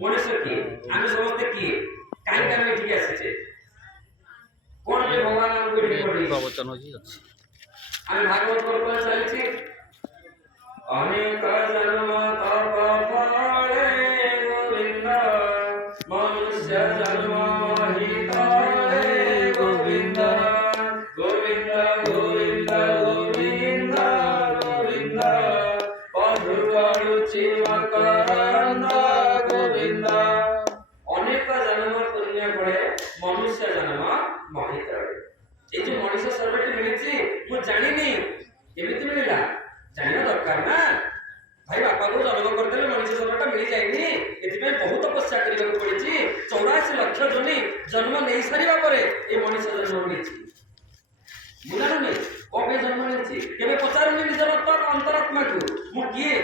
ମଣିଷ କିଏ ଆମେ ସମସ୍ତେ କିଏ କାହିଁକି ଆମେ ଏଠିକି ଆସିଛେ କଣ ପାଇଁ ଭଗବାନ ଆମକୁ ଏଠିକି ପଠେଇଛନ୍ତି ପ୍ରବଚନ ଅଛି ଆମେ ଭାଗବତ ଗଳ୍ପ ଚାଲିଛି ଅନେକ ଜନ୍ମ ତପ ଫଳେ ଗୋବିନ୍ଦ ମନୁଷ୍ୟ ଜନ୍ମ ହିତରେ ଗୋବିନ୍ଦ ଗୋବିନ୍ଦ ଗୋବିନ୍ଦ ଗୋବିନ୍ଦ ଗୋବିନ୍ଦ ପଧୁ ପଡୁଛି ମକରନ୍ଦ ଗୋବିନ୍ଦ ଅନେକ ଜନ୍ମ ପୁଣ୍ୟ ଫଳେ ମନୁଷ୍ୟ ଜନ୍ମ ମହିତରେ এই যে মଣିষ সর্বটি মিଳିଛି ମୁଁ ଜାଣିନି କେମିତି ମିଳିଲା ଜାଣିବା ଦରକାର ନା ଭାଇ ବାପାକୁ ଜନ୍ମ କରିଦେଲେ ମଣିଷ ଜନ୍ମଟା ମିଳିଯାଇନି ଏଥିପାଇଁ ବହୁତ ତପସ୍ୟା କରିବାକୁ ପଡିଛି 84 ଲକ୍ଷ ଜନି ଜନ୍ମ ନେଇ ସାରିବା ପରେ ଏ ମଣିଷ ଜନ୍ମ ମିଳିଛି ମୁଁ ଜାଣୁନି କଣ ପାଇଁ ଜନ୍ମ ନେଇଛି କେବେ ପଚାରୁନି ନିଜର ଅନ୍ତରାତ୍ମାକୁ ମୁଁ କିଏ